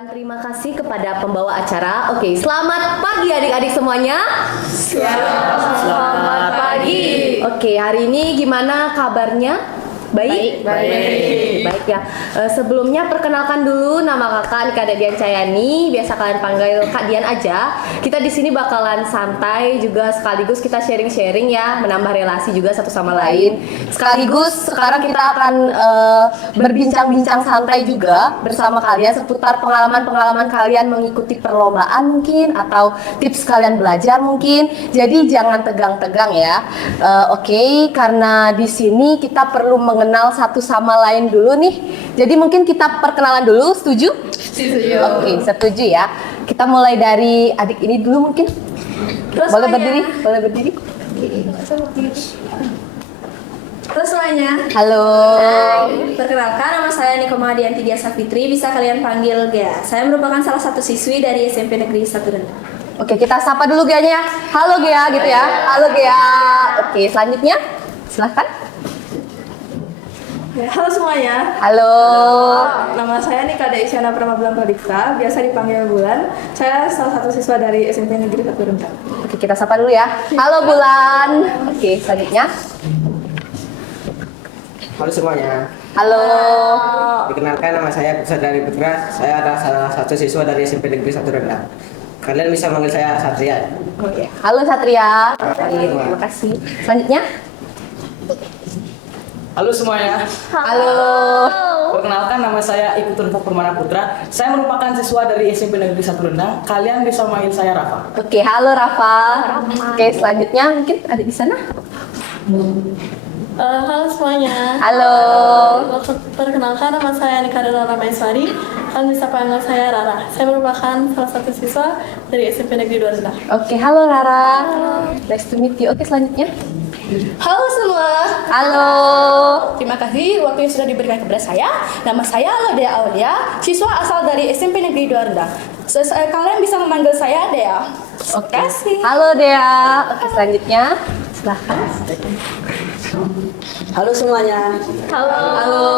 Terima kasih kepada pembawa acara. Oke, selamat pagi adik-adik semuanya. Selamat pagi. Oke, hari ini gimana kabarnya? Baik? Baik ya. Sebelumnya perkenalkan dulu nama kakak Nika Dian Cayani, biasa kalian panggil Kak Dian aja. Kita di sini bakalan santai juga sekaligus kita sharing-sharing ya, menambah relasi juga satu sama lain. Sekaligus sekarang kita akan berbincang-bincang santai juga bersama kalian seputar pengalaman-pengalaman kalian mengikuti perlombaan mungkin atau tips kalian belajar mungkin. Jadi jangan tegang-tegang ya. Oke, karena di sini kita perlu mengenal satu sama lain dulu nih. Jadi mungkin kita perkenalan dulu, setuju? Setuju. Oke, setuju ya. Kita mulai dari adik ini dulu mungkin. Boleh berdiri? Boleh berdiri? Halo semuanya. Halo. Hai. Perkenalkan, nama saya Nikoma Dianti Dia Safitri, bisa kalian panggil Gea. Saya merupakan salah satu siswi dari SMP Negeri 1 Rendang. Oke, kita sapa dulu Gea-nya. Halo Gea gitu ya. Halo Gea. Oke, selanjutnya silahkan. Halo semuanya. Halo. Nama saya Nika Isyana Pramabulan Pradipta, biasa dipanggil Bulan. Saya salah satu siswa dari SMP Negeri 1 Rendang. Oke, kita sapa dulu ya. Halo Bulan. Oke, selanjutnya. Halo semuanya, Halo. dikenalkan nama saya Pusat dari Putra. Saya adalah salah satu siswa dari SMP Negeri 1 Rendang. Kalian bisa manggil saya Satria. Oke. Halo Satria. Oke, terima kasih. Selanjutnya. Halo semuanya, Halo. perkenalkan nama saya Ibu Turfa Permana Putra. Saya merupakan siswa dari SMP Negeri 1 Rendang. Kalian bisa manggil saya Rafa. Oke, halo Rafa. Oke, selanjutnya mungkin ada di sana. Halo semuanya. Halo. Perkenalkan nama saya Nika Rara Maiswari. Kalian bisa panggil saya Rara. Saya merupakan salah satu siswa dari SMP Negeri 2 Rendang. Oke, halo Rara. Nice to meet you. Oke, selanjutnya. Halo semua, Halo. terima kasih waktu yang sudah diberikan kepada saya. Nama saya Dea Aulia, siswa asal dari SMP Negeri 2 Rendang. Kalian bisa memanggil saya Dea. Oke. Terima kasih. Halo Dea. Oke, selanjutnya. Silahkan. Halo semuanya. Halo.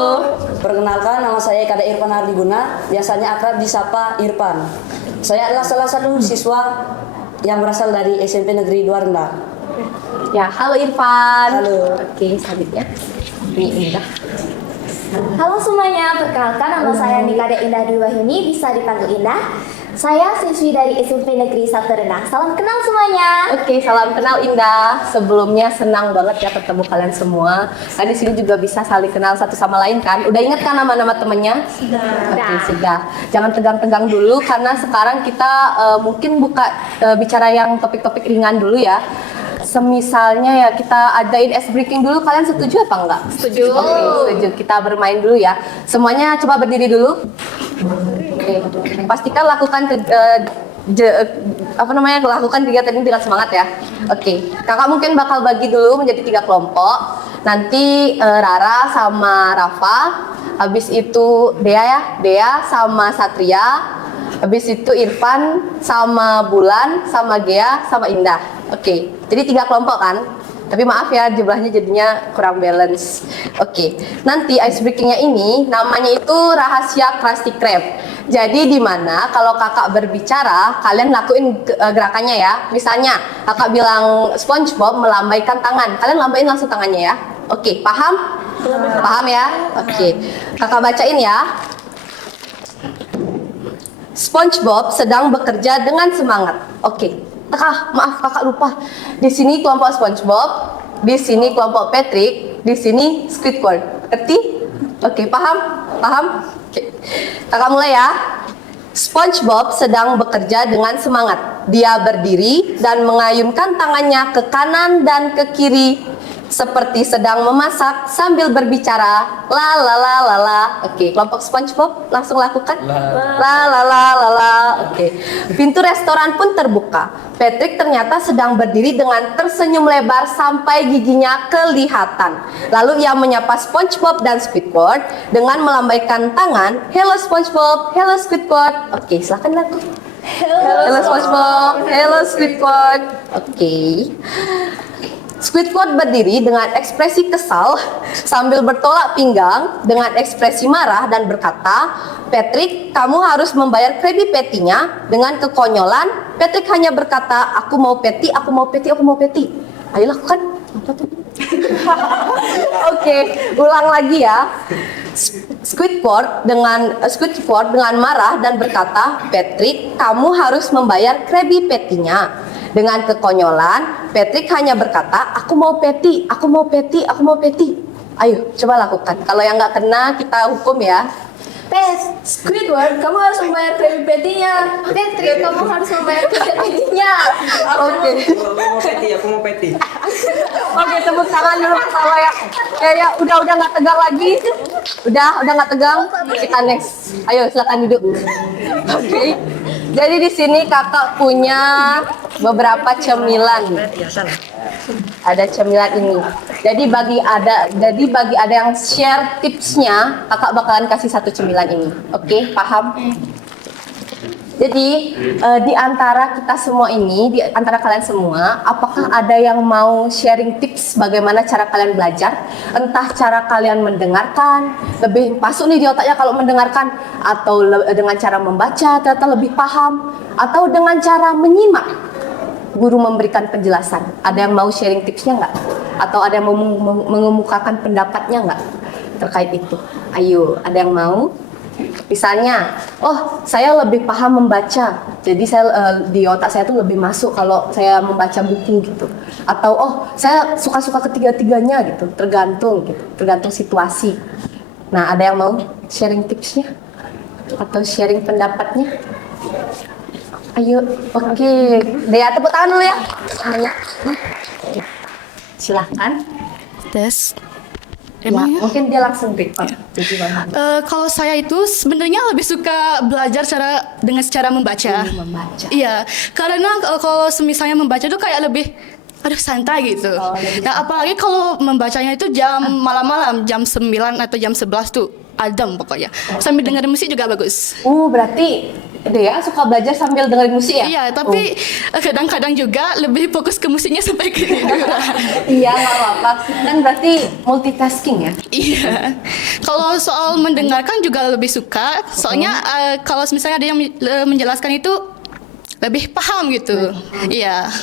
Perkenalkan, nama saya Kada Irfan Ardiguna, biasanya akrab disapa Irfan. Saya adalah salah satu siswa yang berasal dari SMP Negeri 2 Rendang. Ya, halo Irfan. Halo. Oke, selanjutnya. Ini Indah. Halo semuanya, perkenalkan nama saya Nikada Indah Dwi Wahyuni, bisa dipanggil Indah. Saya siswi dari SMP Negeri 1 Rendang. Salam kenal semuanya. Oke, salam kenal Indah. Sebelumnya senang banget ya ketemu kalian semua. Nah, di sini juga bisa saling kenal satu sama lain kan? Udah inget kan nama-nama temennya? Sudah. Oke, sudah. Jangan tegang-tegang dulu karena sekarang kita mungkin buka bicara yang topik-topik ringan dulu ya. Semisalnya ya kita adain ice breaking dulu. Kalian setuju apa enggak? Setuju. Oke, setuju. Kita bermain dulu ya. Semuanya coba berdiri dulu. Oke. Pastikan lakukan lakukan kegiatan ini dengan semangat ya. Oke. Kakak mungkin bakal bagi dulu menjadi 3 kelompok. Nanti Rara sama Rafa. Habis itu Dea ya. Dea sama Satria. Habis itu Irfan sama Bulan sama Gea sama Indah. Oke. Jadi 3 kelompok kan? Tapi maaf ya, jumlahnya jadinya kurang balance. Oke, nanti ice breakingnya ini namanya itu rahasia Krusty Krab. Jadi di mana kalau kakak berbicara, kalian lakuin gerakannya ya. Misalnya kakak bilang SpongeBob melambaikan tangan, kalian lambain langsung tangannya ya. Oke, paham? Paham ya? Oke, kakak bacain ya. SpongeBob sedang bekerja dengan semangat. Oke. Maaf kakak lupa. Di sini kelompok SpongeBob, di sini kelompok Patrick, di sini Squidward. Ngerti? Oke, paham? Paham? Oke. Kakak mulai ya. SpongeBob sedang bekerja dengan semangat. Dia berdiri dan mengayunkan tangannya ke kanan dan ke kiri seperti sedang memasak sambil berbicara la la la la la. Oke, kelompok SpongeBob langsung lakukan la la la la la. Oke. Pintu restoran pun terbuka. Patrick ternyata sedang berdiri dengan tersenyum lebar sampai giginya kelihatan. Lalu ia menyapa SpongeBob dan Squidward dengan melambaikan tangan. Hello SpongeBob, hello Squidward. Oke, silakan lakukan. Hello SpongeBob, hello Squidward. Oke. Squidward berdiri dengan ekspresi kesal sambil bertolak pinggang dengan ekspresi marah dan berkata, Patrick, kamu harus membayar Krabby Patty-nya. Dengan kekonyolan, Patrick hanya berkata, aku mau patty, aku mau patty, aku mau patty. Ayo lakukan. Apa tuh? Oke, ulang lagi ya. Squidward dengan marah dan berkata, Patrick, kamu harus membayar Krabby Patty-nya. Dengan kekonyolan, Patrick hanya berkata, aku mau patty, aku mau patty, aku mau patty. Ayo, coba lakukan. Kalau yang nggak kena, kita hukum ya. Squidward, kamu harus membayar Krabby Patty-nya. Patrick, kamu harus membayar Krabby Patty-nya. Oke. Aku mau patty. Oke, tepuk tangan dulu kalau ya udah nggak tegang lagi. Udah nggak tegang. Kita next. Ayo silakan duduk. Oke. Jadi di sini kakak punya beberapa cemilan. Ada cemilan ini. Jadi bagi ada yang share tipsnya, kakak bakalan kasih satu cemilan ini. Oke, paham? Jadi di antara kita semua ini, di antara kalian semua, apakah ada yang mau sharing tips bagaimana cara kalian belajar? Entah cara kalian mendengarkan, lebih masuk nih di otaknya kalau mendengarkan, atau dengan cara membaca ternyata lebih paham, atau dengan cara menyimak guru memberikan penjelasan. Ada yang mau sharing tipsnya nggak? Atau ada yang mau mengemukakan pendapatnya nggak terkait itu? Ayo, ada yang mau? Misalnya, oh saya lebih paham membaca, jadi saya di otak saya tuh lebih masuk kalau saya membaca buku gitu. Atau oh saya suka-suka ketiga-tiganya gitu, tergantung situasi. Nah, ada yang mau sharing tipsnya atau sharing pendapatnya? Ayo, oke. Dea, tepuk tangan dulu ya. Silahkan. Tes. Ya, Emang ya? mungkin dia langsung record. Kalau saya itu sebenarnya lebih suka belajar dengan cara membaca. Membaca. Iya, karena kalau misalnya membaca itu kayak lebih santai gitu. Nah, apalagi kalau membacanya itu jam malam-malam, jam 9 atau jam 11 tuh adem pokoknya. Sambil dengerin musik juga bagus. Berarti Dea suka belajar sambil dengerin musik ya? Iya, tapi kadang-kadang juga lebih fokus ke musiknya sampai ke tiduran. Iya, nggak apa-apa. Kan berarti multitasking ya? Iya. Kalau soal mendengarkan juga lebih suka. Soalnya kalau misalnya ada yang menjelaskan itu lebih paham gitu. Iya.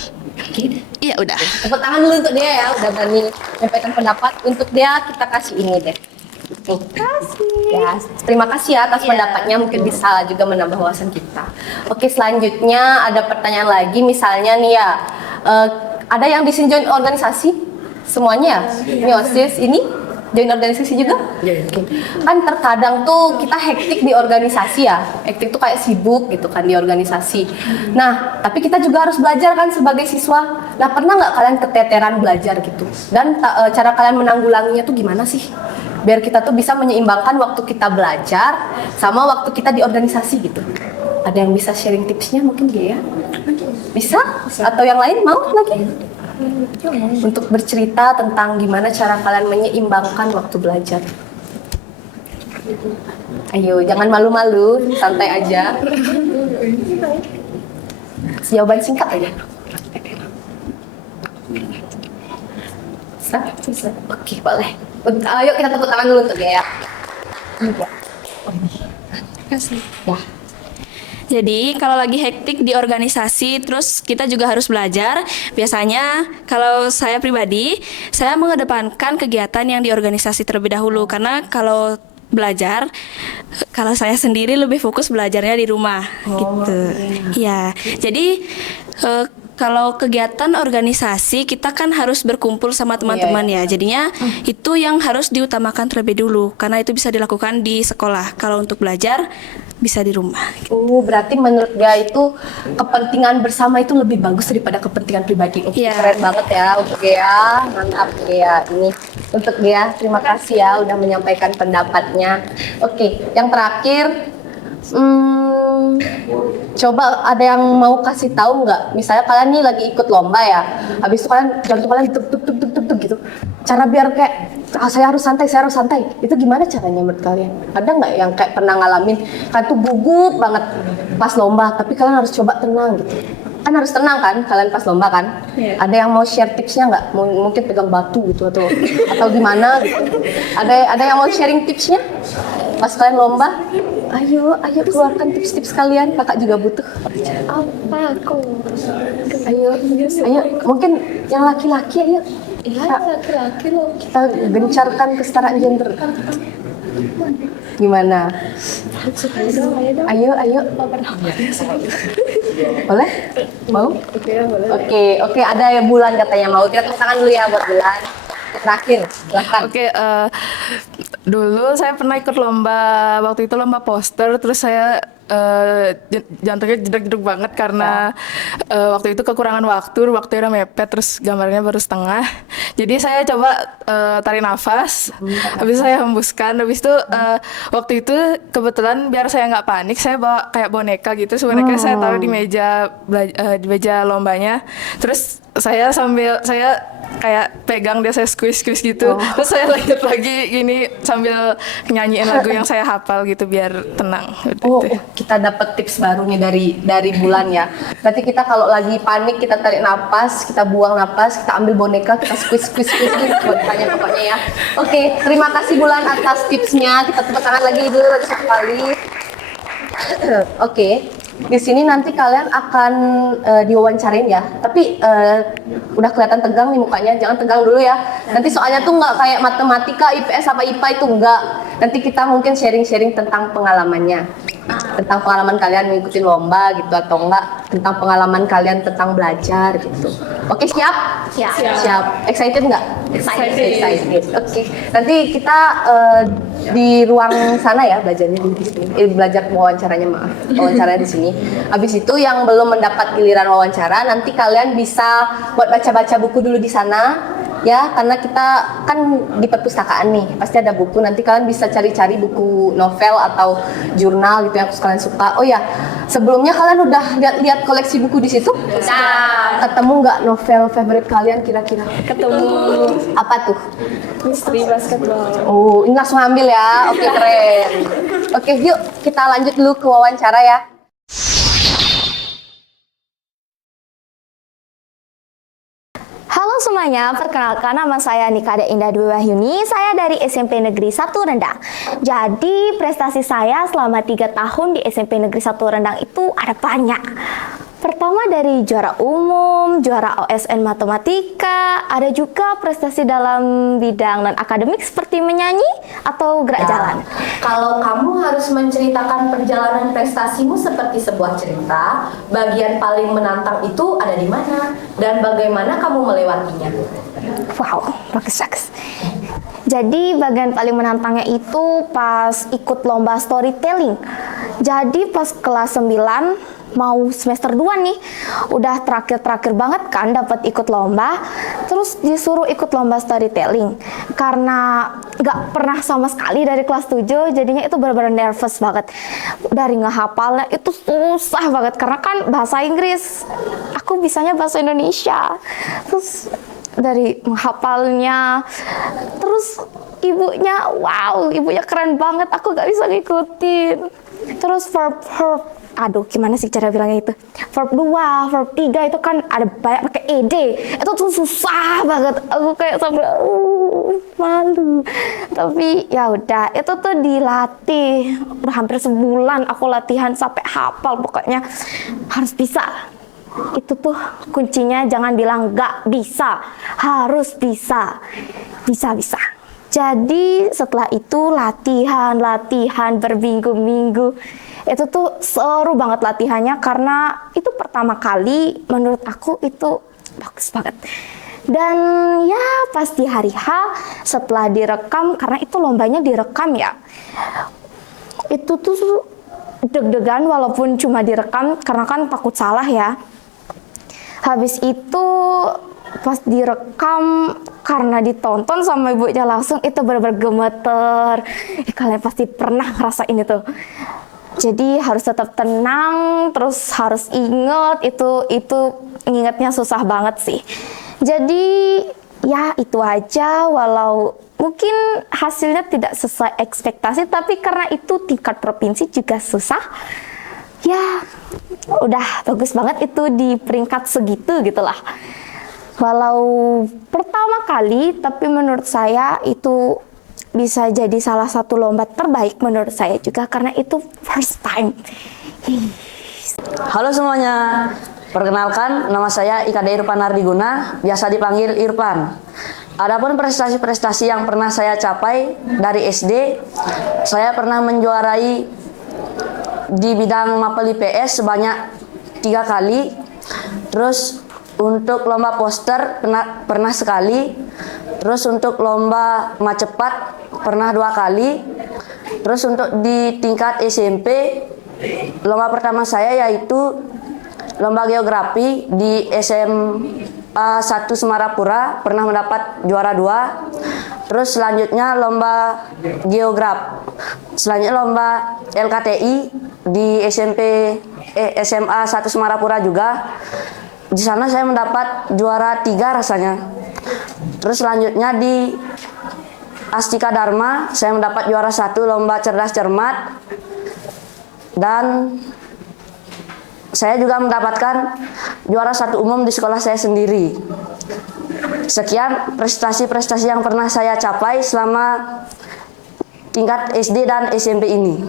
Iya, udah. Tepuk tangan dulu untuk dia ya, udah berani menyampaikan pendapat. Untuk dia kita kasih ini deh. Terima kasih ya atas pendapatnya, mungkin bisa juga menambah wawasan kita. Oke, selanjutnya ada pertanyaan lagi, misalnya nih ya, ada yang di sini join organisasi? Semuanya? Ini OSIS, ini join organisasi juga? Oke. Kan terkadang tuh kita hektik di organisasi ya, hektik tuh kayak sibuk gitu kan di organisasi. Nah, tapi kita juga harus belajar kan sebagai siswa. Nah, pernah nggak kalian keteteran belajar gitu? Dan cara kalian menanggulanginya tuh gimana sih? Biar kita tuh bisa menyeimbangkan waktu kita belajar sama waktu kita di organisasi gitu. Ada yang bisa sharing tipsnya mungkin dia ya? Bisa? Atau yang lain mau lagi? Untuk bercerita tentang gimana cara kalian menyeimbangkan waktu belajar. Ayo, jangan malu-malu, santai aja. Jawaban singkat aja. Bisa? Oke, boleh. Ayo kita tepuk tangan dulu untuk dia ya. Kasih. Ya. Jadi kalau lagi hektik di organisasi, terus kita juga harus belajar. Biasanya kalau saya pribadi, saya mengedepankan kegiatan yang di organisasi terlebih dahulu. Karena kalau belajar, kalau saya sendiri lebih fokus belajarnya di rumah, gitu. Ya, jadi kalau kegiatan organisasi kita kan harus berkumpul sama teman-teman ya. Jadinya itu yang harus diutamakan terlebih dulu karena itu bisa dilakukan di sekolah. Kalau untuk belajar bisa di rumah. Berarti menurut dia itu kepentingan bersama itu lebih bagus daripada kepentingan pribadi. Keren banget ya untuk Gea. Mantap Gea. Ini untuk Gea, terima kasih ya udah menyampaikan pendapatnya. Oke, yang terakhir coba ada yang mau kasih tahu nggak? Misalnya kalian nih lagi ikut lomba ya, habis itu jantung kalian tuk gitu. Cara biar kayak saya harus santai. Itu gimana caranya menurut kalian? Ada nggak yang kayak pernah ngalamin kan tuh gugup banget pas lomba, tapi kalian harus coba tenang gitu. kan harus tenang kan kalian pas lomba kan. Ada yang mau share tipsnya nggak? Mungkin pegang batu gitu atau gimana gitu. Ada yang mau sharing tipsnya pas kalian lomba? Ayo keluarkan tips-tips kalian. Kakak juga butuh. Apa aku? Ayo, mungkin yang laki-laki ayo. Iya, laki-laki loh. Kita gencarkan kesetaraan gender. Gimana? Ayo. Boleh? Mau? Oke, ada ya Bulan katanya mau. Kita tepuk tangan dulu ya buat Bulan. Terakhir, silahkan. Oke, dulu saya pernah ikut lomba, waktu itu lomba poster, terus saya jantungnya jeduk-jeduk banget karena waktu itu kekurangan waktunya udah mepet, terus gambarnya baru setengah. Jadi saya coba tarik nafas, habis saya hembuskan, habis itu waktu itu kebetulan biar saya nggak panik, saya bawa kayak boneka gitu, boneka saya taruh di meja lombanya, terus saya kayak pegang dia, saya squeeze gitu, terus saya lanjut lagi gini sambil nyanyiin lagu yang saya hafal gitu biar tenang. Kita dapat tips baru nih dari Bulan ya. Berarti kita kalau lagi panik kita tarik napas, kita buang napas, kita ambil boneka, kita squeeze bonekanya pokoknya ya. Oke, terima kasih Bulan atas tipsnya. Kita tepuk tangan lagi dulu satu kali. Oke. Di sini nanti kalian akan diwawancarain ya. Tapi udah kelihatan tegang nih mukanya. Jangan tegang dulu ya. Nanti soalnya tuh nggak kayak matematika, IPS sama IPA itu enggak. Nanti kita mungkin sharing-sharing tentang pengalamannya. Tentang pengalaman kalian mengikuti lomba gitu atau enggak. Tentang pengalaman kalian tentang belajar gitu. Oke, siap? Siap. Excited nggak? Excited. Oke. Nanti kita di ruang sana ya belajarnya di sini. Belajar wawancaranya di sini. Habis itu yang belum mendapat giliran wawancara nanti kalian bisa buat baca-baca buku dulu di sana ya, karena kita kan di perpustakaan nih, pasti ada buku. Nanti kalian bisa cari-cari buku novel atau jurnal gitu yang kalian suka. Oh ya, sebelumnya kalian udah lihat koleksi buku di situ? Ketemu nggak novel favorit kalian kira-kira? Ketemu. Apa tuh? Misteri basketball. Oh, ini langsung ambil ya. Oke, keren. Oke, yuk kita lanjut dulu ke wawancara ya. Halo semuanya, perkenalkan nama saya Nikada Indah Dwi Wahyuni, saya dari SMP Negeri 1 Rendang. Jadi prestasi saya selama 3 tahun di SMP Negeri 1 Rendang itu ada banyak. Pertama dari juara umum, juara OSN matematika, ada juga prestasi dalam bidang non-akademik seperti menyanyi atau gerak jalan. Kalau kamu harus menceritakan perjalanan prestasimu seperti sebuah cerita, bagian paling menantang itu ada di mana dan bagaimana kamu melewatinya? Wow, bagus. Jadi bagian paling menantangnya itu pas ikut lomba storytelling. Jadi pas kelas 9 mau semester 2 nih, udah terakhir banget kan dapat ikut lomba, terus disuruh ikut lomba storytelling. Karena nggak pernah sama sekali dari kelas 7, jadinya itu benar-benar nervous banget. Dari ngehafalnya itu susah banget, karena kan bahasa Inggris, aku bisanya bahasa Indonesia. Terus dari menghafalnya, terus ibunya, wow, ibunya keren banget, aku nggak bisa ngikutin. Terus verb, gimana sih cara bilangnya itu? Verb 2, verb 3 itu kan ada banyak pakai ed. Itu tuh susah banget. Aku kayak sampai malu. Tapi ya udah, itu tuh dilatih. Udah hampir sebulan aku latihan sampai hafal, pokoknya harus bisa. Itu tuh kuncinya, jangan bilang nggak bisa, harus bisa. Bisa. Jadi setelah itu latihan berminggu-minggu. Itu tuh seru banget latihannya karena itu pertama kali menurut aku itu bagus banget. Dan ya pas di hari H setelah direkam, karena itu lombanya direkam ya. Itu tuh deg-degan walaupun cuma direkam karena kan takut salah ya. Habis itu pas direkam karena ditonton sama ibunya langsung, itu benar-benar gemeter. Kalian pasti pernah ngerasain itu. Jadi harus tetap tenang, terus harus ingat, itu ngingetnya susah banget sih. Jadi ya itu aja, walau mungkin hasilnya tidak sesuai ekspektasi, tapi karena itu tingkat provinsi juga susah. ya udah bagus banget itu di peringkat segitu gitulah. Walau pertama kali, tapi menurut saya itu bisa jadi salah satu lomba terbaik menurut saya juga karena itu first time. Halo semuanya, perkenalkan nama saya IKD Irfan Ardiguna, biasa dipanggil Irfan. Adapun prestasi-prestasi yang pernah saya capai dari SD, saya pernah menjuarai di bidang mapel IPS sebanyak 3 kali. Terus untuk lomba poster pernah sekali. Terus untuk lomba mat cepat pernah 2 kali. Terus untuk di tingkat SMP, lomba pertama saya yaitu lomba geografi di SMA 1 Semarapura, pernah mendapat juara 2. Terus selanjutnya lomba geograf. Selanjutnya lomba LKTI di SMA 1 Semarapura juga. Di sana saya mendapat juara 3 rasanya. Terus selanjutnya di Astika Dharma saya mendapat juara 1 lomba cerdas cermat. Dan saya juga mendapatkan juara 1 umum di sekolah saya sendiri. Sekian prestasi-prestasi yang pernah saya capai selama tingkat SD dan SMP ini.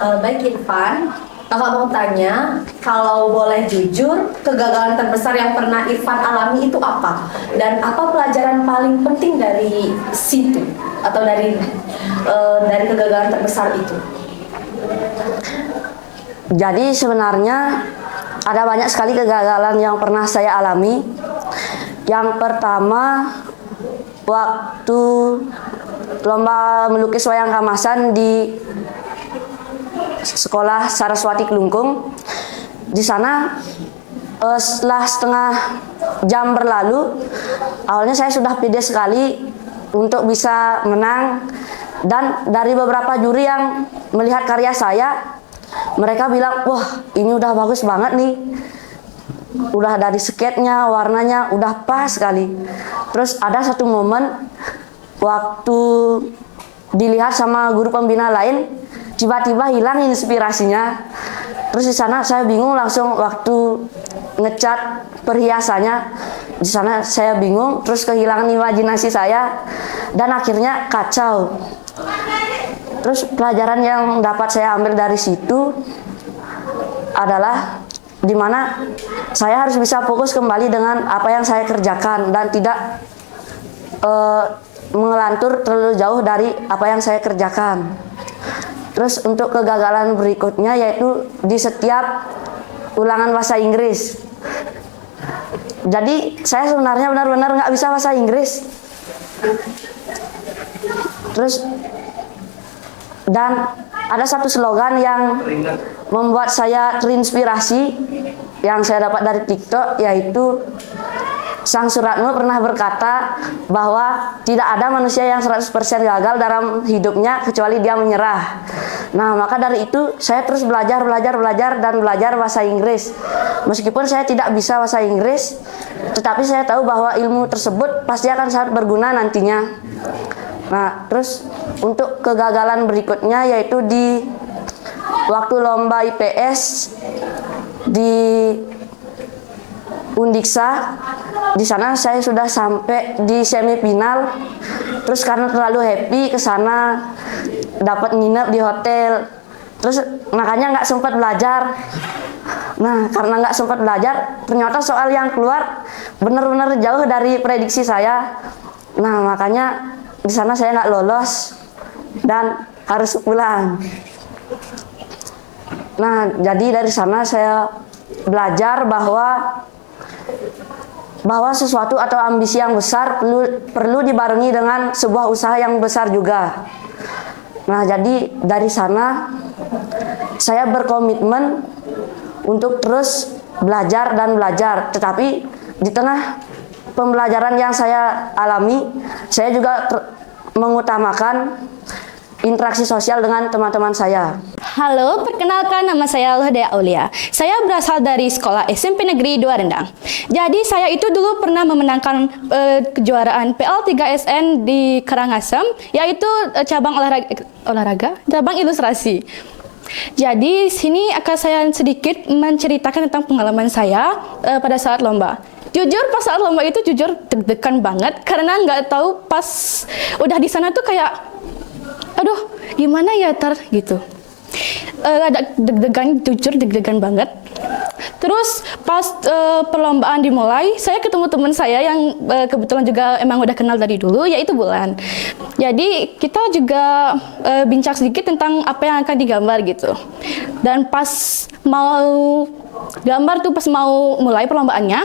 Baik Irfan, kakak mau tanya, kalau boleh jujur, kegagalan terbesar yang pernah Irfan alami itu apa? Dan apa pelajaran paling penting dari situ atau dari kegagalan terbesar itu? Jadi sebenarnya ada banyak sekali kegagalan yang pernah saya alami. Yang pertama, waktu lomba melukis wayang kamasan di sekolah Saraswati Kelungkung. Di sana setelah setengah jam berlalu, awalnya saya sudah pede sekali untuk bisa menang. Dan dari beberapa juri yang melihat karya saya, mereka bilang, wah ini udah bagus banget nih. Udah dari sketnya, warnanya udah pas sekali. Terus ada satu momen waktu dilihat sama guru pembina lain, tiba-tiba hilang inspirasinya. Terus di sana saya bingung langsung waktu ngecat perhiasannya. Di sana saya bingung, terus kehilangan imajinasi saya dan akhirnya kacau. Terus pelajaran yang dapat saya ambil dari situ adalah dimana saya harus bisa fokus kembali dengan apa yang saya kerjakan dan tidak mengelantur terlalu jauh dari apa yang saya kerjakan. Terus untuk kegagalan berikutnya yaitu di setiap ulangan bahasa Inggris. Jadi saya sebenarnya benar-benar nggak bisa bahasa Inggris. Terus dan ada satu slogan yang membuat saya terinspirasi yang saya dapat dari TikTok, yaitu Sang Suratno pernah berkata bahwa tidak ada manusia yang 100% gagal dalam hidupnya kecuali dia menyerah. Nah, maka dari itu saya terus belajar dan belajar bahasa Inggris. Meskipun saya tidak bisa bahasa Inggris, tetapi saya tahu bahwa ilmu tersebut pasti akan sangat berguna nantinya. Nah, terus untuk kegagalan berikutnya yaitu di waktu lomba IPS di Undiksa. Di sana saya sudah sampai di semifinal. Terus karena terlalu happy ke sana, dapat nginep di hotel. Terus makanya nggak sempat belajar. Nah, karena nggak sempat belajar, ternyata soal yang keluar benar-benar jauh dari prediksi saya. Nah, makanya di sana saya nggak lolos dan harus pulang. Nah, jadi dari sana saya belajar bahwa sesuatu atau ambisi yang besar perlu dibarengi dengan sebuah usaha yang besar juga. Nah, jadi dari sana saya berkomitmen untuk terus belajar dan belajar. Tetapi di tengah pembelajaran yang saya alami, saya juga mengutamakan interaksi sosial dengan teman-teman saya. Halo, perkenalkan nama saya Luhadaya Aulia. Saya berasal dari sekolah SMP Negeri 2 Rendang. Jadi saya itu dulu pernah memenangkan kejuaraan PL3SN di Karangasem, yaitu cabang olahraga, cabang ilustrasi. Jadi sini akan saya sedikit menceritakan tentang pengalaman saya pada saat lomba. Jujur pas saat lomba itu jujur deg-degan banget karena nggak tahu pas udah di sana tuh kayak, aduh gimana ya gitu. Ada deg-degan, jujur deg-degan banget. Terus pas perlombaan dimulai, saya ketemu teman saya yang kebetulan juga emang udah kenal dari dulu, yaitu Bulan. Jadi kita juga bincang sedikit tentang apa yang akan digambar gitu. Dan pas mau gambar tuh, pas mau mulai perlombaannya,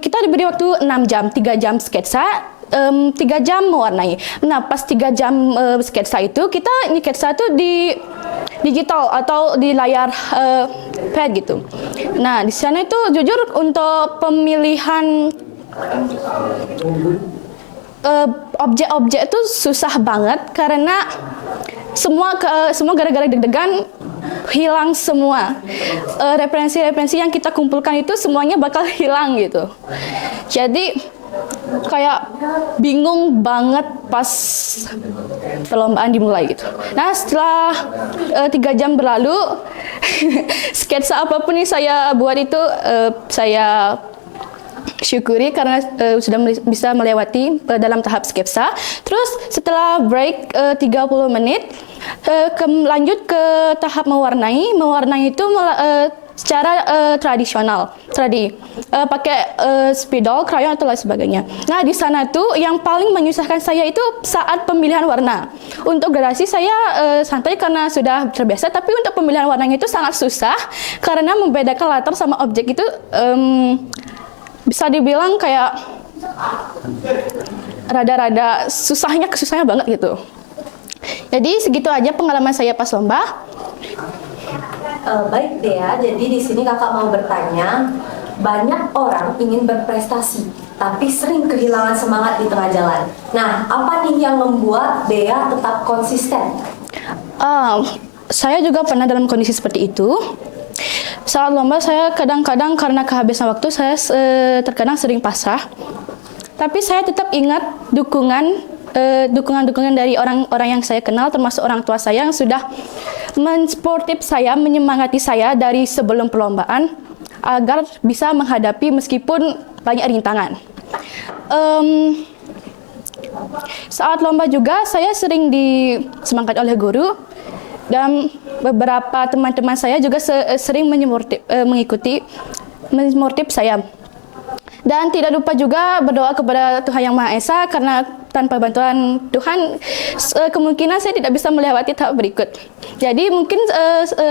kita diberi waktu 6 jam, 3 jam sketsa, 3 jam mewarnai. Nah, pas 3 jam sketsa itu, kita sketsa tuh di digital atau di layar pad gitu. Nah, di sana itu jujur untuk pemilihan objek-objek itu susah banget karena semua gara-gara deg-degan hilang semua. Referensi-referensi yang kita kumpulkan itu semuanya bakal hilang gitu. Jadi kayak bingung banget pas perlombaan dimulai gitu. Nah, setelah 3 jam berlalu, sketsa apapun yang saya buat itu saya syukuri karena sudah bisa melewati dalam tahap sketsa. Terus setelah break 30 menit, lanjut ke tahap mewarnai. Mewarnai itu secara tradisional, pakai spidol, krayon atau lain sebagainya. Nah, di sana tuh yang paling menyusahkan saya itu saat pemilihan warna. Untuk gradasi saya santai karena sudah terbiasa, tapi untuk pemilihan warnanya itu sangat susah karena membedakan latar sama objek itu bisa dibilang kayak rada-rada susahnya banget gitu. Jadi segitu aja pengalaman saya pas lomba. Baik Dea, jadi di sini kakak mau bertanya, banyak orang ingin berprestasi, tapi sering kehilangan semangat di tengah jalan. Nah, apa nih yang membuat Dea tetap konsisten? Saya juga pernah dalam kondisi seperti itu. Saat lomba saya kadang-kadang karena kehabisan waktu saya terkadang sering pasrah. Tapi saya tetap ingat dukungan dari orang-orang yang saya kenal, termasuk orang tua saya yang sudah mensportif saya, menyemangati saya dari sebelum perlombaan agar bisa menghadapi meskipun banyak rintangan. Saat lomba juga saya sering disemangati oleh guru dan beberapa teman-teman saya juga sering mengikuti saya. Dan tidak lupa juga berdoa kepada Tuhan Yang Maha Esa karena tanpa bantuan Tuhan kemungkinan saya tidak bisa melewati tahap berikut. Jadi mungkin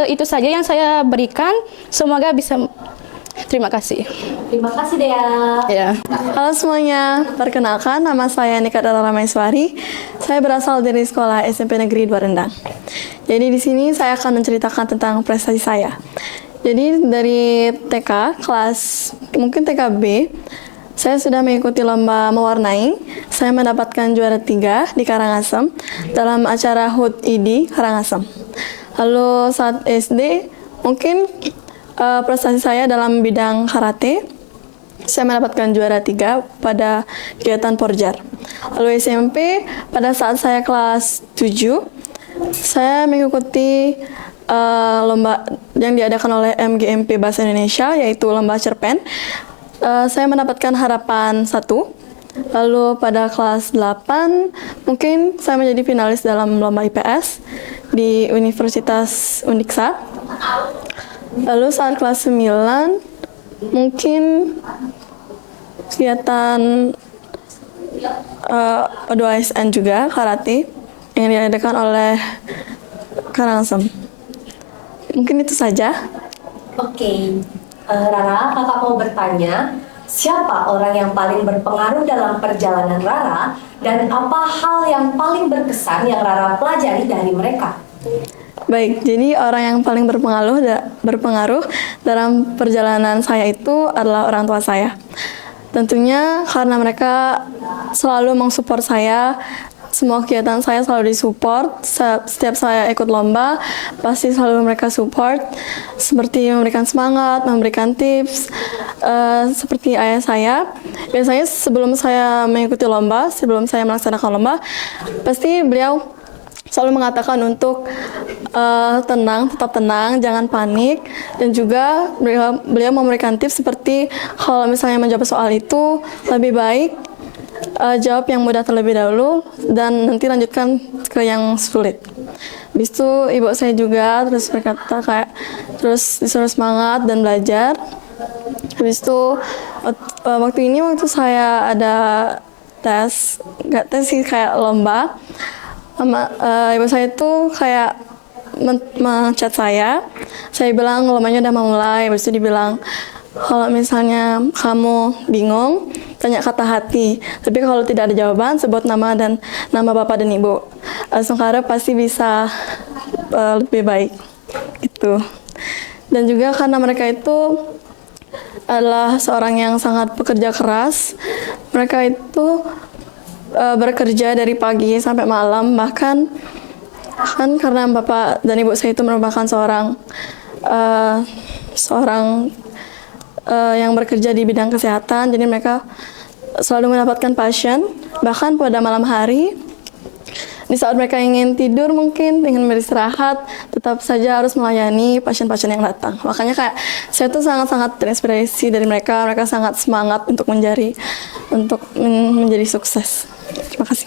itu saja yang saya berikan. Semoga bisa. Terima kasih. Terima kasih Dea. Ya. Halo semuanya, perkenalkan nama saya Nika Dara Ramaiswari. Saya berasal dari sekolah SMP Negeri 2 Rendang. Jadi di sini saya akan menceritakan tentang prestasi saya. Jadi dari TK, kelas mungkin TKB, saya sudah mengikuti lomba mewarnai. Saya mendapatkan juara 3 di Karangasem dalam acara HUT ID Karangasem. Lalu saat SD, mungkin prestasi saya dalam bidang karate, saya mendapatkan juara 3 pada kegiatan Porjar. Lalu SMP, pada saat saya kelas 7, saya mengikuti lomba yang diadakan oleh MGMP Bahasa Indonesia, yaitu lomba cerpen. Saya mendapatkan harapan 1. Lalu pada kelas 8, mungkin saya menjadi finalis dalam lomba IPS di Universitas Uniksa. Lalu saat kelas 9, mungkin kegiatan O2ASN juga, karate, yang diadakan oleh Karangasem. Mungkin itu saja. Oke, Rara, kakak mau bertanya, siapa orang yang paling berpengaruh dalam perjalanan Rara dan apa hal yang paling berkesan yang Rara pelajari dari mereka? Baik, jadi orang yang paling berpengaruh dalam perjalanan saya itu adalah orang tua saya. Tentunya karena mereka selalu mensupport saya, semua kegiatan saya selalu disupport. Setiap saya ikut lomba, pasti selalu mereka support, seperti memberikan semangat, memberikan tips. Seperti ayah saya, biasanya sebelum saya mengikuti lomba, sebelum saya melaksanakan lomba, pasti beliau selalu mengatakan untuk tenang, tetap tenang, jangan panik, dan juga beliau memberikan tips seperti kalau misalnya menjawab soal itu lebih baik jawab yang mudah terlebih dahulu dan nanti lanjutkan ke yang sulit. Habis itu ibu saya juga terus berkata kayak terus disuruh semangat dan belajar. Habis itu waktu saya ada tes, nggak tes sih, kayak lomba. Ibu saya itu kayak men-chat saya bilang lombanya udah mau mulai. Habis itu dibilang kalau misalnya kamu bingung, tanya kata hati. Tapi kalau tidak ada jawaban, sebut nama dan nama bapak dan ibu. Langsung harap pasti bisa lebih baik. Gitu. Dan juga karena mereka itu adalah seorang yang sangat pekerja keras, mereka itu bekerja dari pagi sampai malam, bahkan kan karena bapak dan ibu saya itu merupakan seorang yang bekerja di bidang kesehatan, jadi mereka selalu mendapatkan pasien, bahkan pada malam hari, di saat mereka ingin tidur mungkin, ingin beristirahat, tetap saja harus melayani pasien-pasien yang datang. Makanya kayak saya tuh sangat-sangat terinspirasi dari mereka, mereka sangat semangat untuk menjadi sukses. Terima kasih.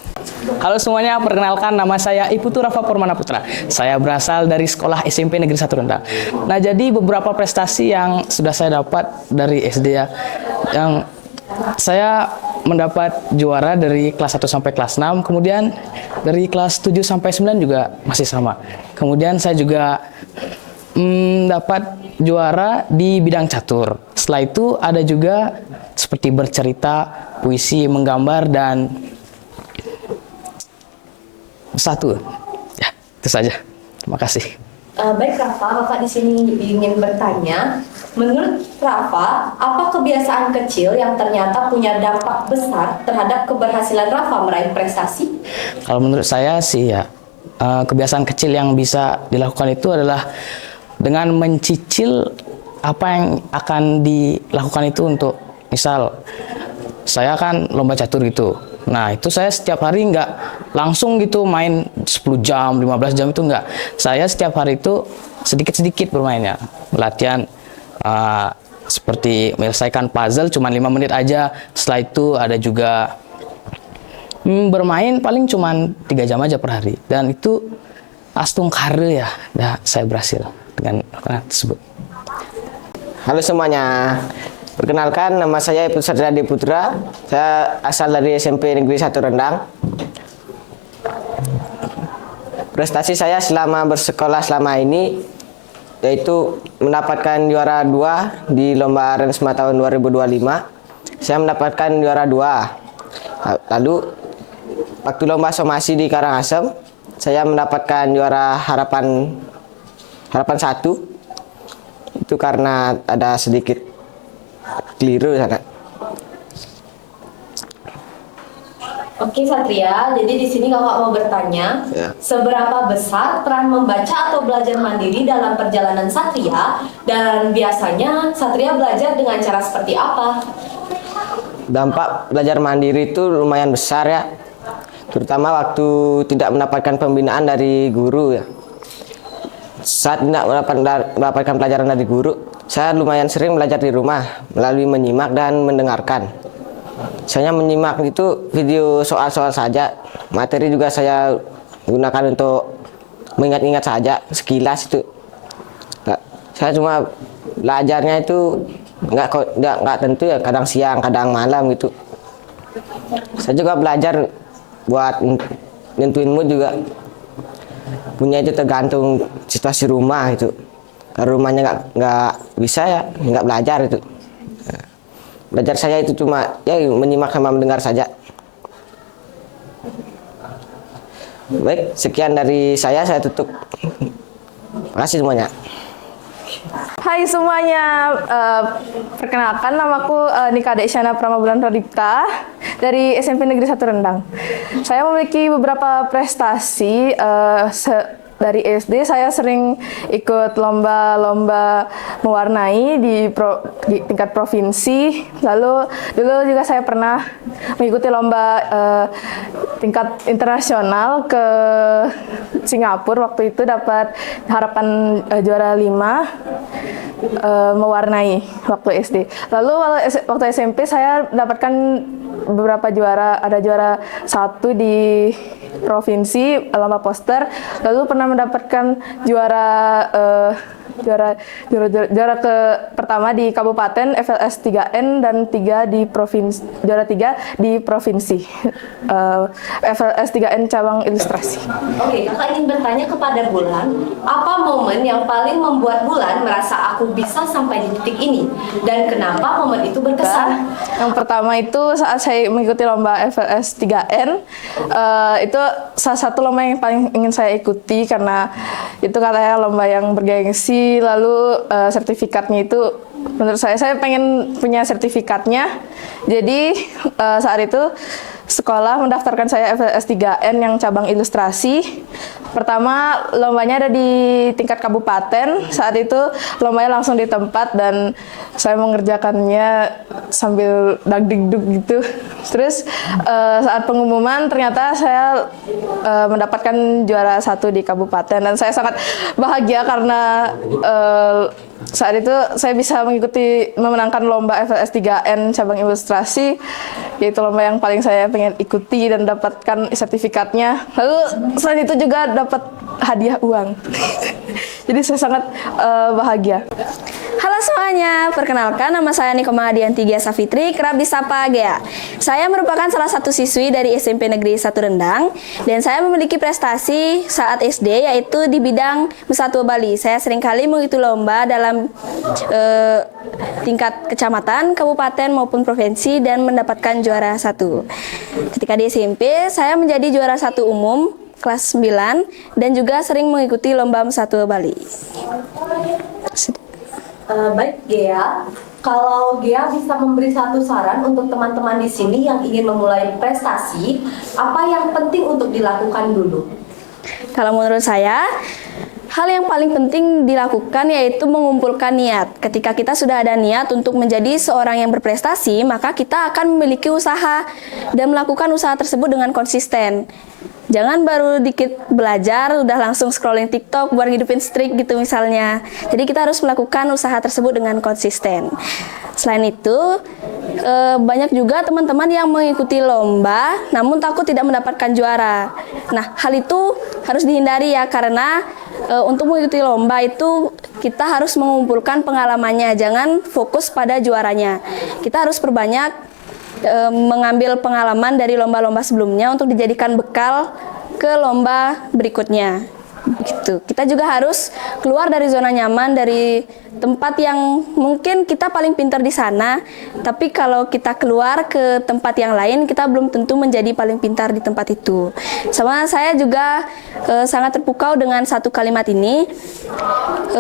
Halo semuanya, perkenalkan nama saya Iputu Rafa Purmana Putra. Saya berasal dari sekolah SMP Negeri 1 Rendang. Nah, jadi beberapa prestasi yang sudah saya dapat dari SD ya, yang saya mendapat juara dari kelas 1 sampai kelas 6, kemudian dari kelas 7 sampai 9 juga masih sama. Kemudian saya juga dapat juara di bidang catur. Setelah itu ada juga seperti bercerita, puisi, menggambar, dan satu. Ya, itu saja. Terima kasih. Baik Rafa, Kakak di sini ingin bertanya, menurut Rafa, apa kebiasaan kecil yang ternyata punya dampak besar terhadap keberhasilan Rafa meraih prestasi? Kalau menurut saya sih ya, kebiasaan kecil yang bisa dilakukan itu adalah dengan mencicil apa yang akan dilakukan itu untuk, misal, saya kan lomba catur gitu. Nah, itu saya setiap hari nggak langsung gitu main 10 jam, 15 jam itu nggak. Saya setiap hari itu sedikit-sedikit bermainnya. Latihan seperti menyelesaikan puzzle cuma 5 menit aja. Setelah itu ada juga bermain paling cuma 3 jam aja per hari. Dan itu astung karya ya, saya berhasil dengan tersebut. Halo semuanya. Perkenalkan, nama saya Iputu Satria Adi Putra. Saya asal dari SMP Negeri 1 Rendang. Prestasi saya selama bersekolah selama ini yaitu mendapatkan juara 2 di lomba Rensma tahun 2025. Saya mendapatkan juara 2. Lalu waktu lomba somasi di Karangasem, saya mendapatkan juara harapan 1. Itu karena ada sedikit keliru sana. Oke Satria, jadi di sini Kakak mau bertanya, seberapa besar peran membaca atau belajar mandiri dalam perjalanan Satria, dan biasanya Satria belajar dengan cara seperti apa? Dampak belajar mandiri itu lumayan besar ya, terutama waktu tidak mendapatkan pembinaan dari guru ya. Saat tidak mendapatkan pelajaran dari guru, saya lumayan sering belajar di rumah melalui menyimak dan mendengarkan. Saya menyimak itu video soal-soal saja, materi juga saya gunakan untuk mengingat-ingat saja sekilas itu. Saya cuma belajarnya itu nggak tentu ya, kadang siang, kadang malam gitu. Saya juga belajar buat nentuin mood juga. Punya itu tergantung situasi rumah itu. Kalau rumahnya nggak bisa ya nggak belajar itu. Belajar saya itu cuma ya menyimak sama mendengar saja. Baik, sekian dari saya tutup. Terima kasih semuanya. Hai semuanya, perkenalkan namaku Nika Desyana Pramabulan Pradipta dari SMP Negeri 1 Rendang. Saya memiliki beberapa prestasi dari SD saya sering ikut lomba-lomba mewarnai di tingkat provinsi. Lalu dulu juga saya pernah mengikuti lomba tingkat internasional ke Singapura. Waktu itu dapat harapan juara 5 mewarnai waktu SD. Lalu waktu SMP saya dapatkan beberapa juara, ada juara 1 di provinsi lomba poster, lalu pernah mendapatkan juara ke pertama di kabupaten FLS 3N dan 3 di provinsi, juara 3 di provinsi FLS 3N cabang ilustrasi. Oke, kakak ingin bertanya kepada Bulan, apa momen yang paling membuat Bulan merasa aku bisa sampai di titik ini dan kenapa momen itu berkesan? Yang pertama itu saat saya mengikuti lomba FLS 3N, itu salah satu lomba yang paling ingin saya ikuti karena itu katanya lomba yang bergengsi, lalu sertifikatnya itu menurut saya pengen punya sertifikatnya. Jadi saat itu sekolah mendaftarkan saya FLS 3N yang cabang ilustrasi. Pertama lombanya ada di tingkat kabupaten. Saat itu lombanya langsung di tempat dan saya mengerjakannya sambil dagdikduk gitu. Terus saat pengumuman ternyata saya mendapatkan juara 1 di kabupaten dan saya sangat bahagia karena saat itu saya bisa memenangkan lomba FLS 3N cabang ilustrasi, yaitu lomba yang paling saya pengen ikuti dan dapatkan sertifikatnya. Lalu selain itu juga dapat hadiah uang. Jadi saya sangat bahagia. Halo semuanya, perkenalkan nama saya Nikoma Adianti Gia Safitri, kerap disapa Gea. Saya merupakan salah satu siswi dari SMP Negeri 1 Rendang dan saya memiliki prestasi saat SD yaitu di bidang Mesatwa Bali. Saya seringkali mengikuti lomba dalam tingkat kecamatan, kabupaten maupun provinsi dan mendapatkan juara 1. Ketika di SMP, saya menjadi juara 1 umum kelas 9 dan juga sering mengikuti lomba Mesatwa Bali. Baik Gea, kalau Gea bisa memberi satu saran untuk teman-teman di sini yang ingin memulai prestasi, apa yang penting untuk dilakukan dulu? Kalau menurut saya, hal yang paling penting dilakukan yaitu mengumpulkan niat. Ketika kita sudah ada niat untuk menjadi seorang yang berprestasi, maka kita akan memiliki usaha dan melakukan usaha tersebut dengan konsisten. Jangan baru dikit belajar, udah langsung scrolling TikTok buat ngidupin streak gitu misalnya. Jadi kita harus melakukan usaha tersebut dengan konsisten. Selain itu, banyak juga teman-teman yang mengikuti lomba namun takut tidak mendapatkan juara. Nah, hal itu harus dihindari ya, karena untuk mengikuti lomba itu kita harus mengumpulkan pengalamannya, jangan fokus pada juaranya. Kita harus perbanyak mengambil pengalaman dari lomba-lomba sebelumnya untuk dijadikan bekal ke lomba berikutnya. Begitu. Kita juga harus keluar dari zona nyaman, dari tempat yang mungkin kita paling pintar di sana, tapi kalau kita keluar ke tempat yang lain, kita belum tentu menjadi paling pintar di tempat itu. Sama saya juga sangat terpukau dengan satu kalimat ini,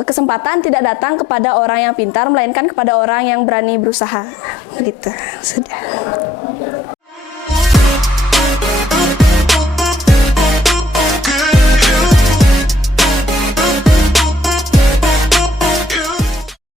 kesempatan tidak datang kepada orang yang pintar, melainkan kepada orang yang berani berusaha. Gitu. Sudah.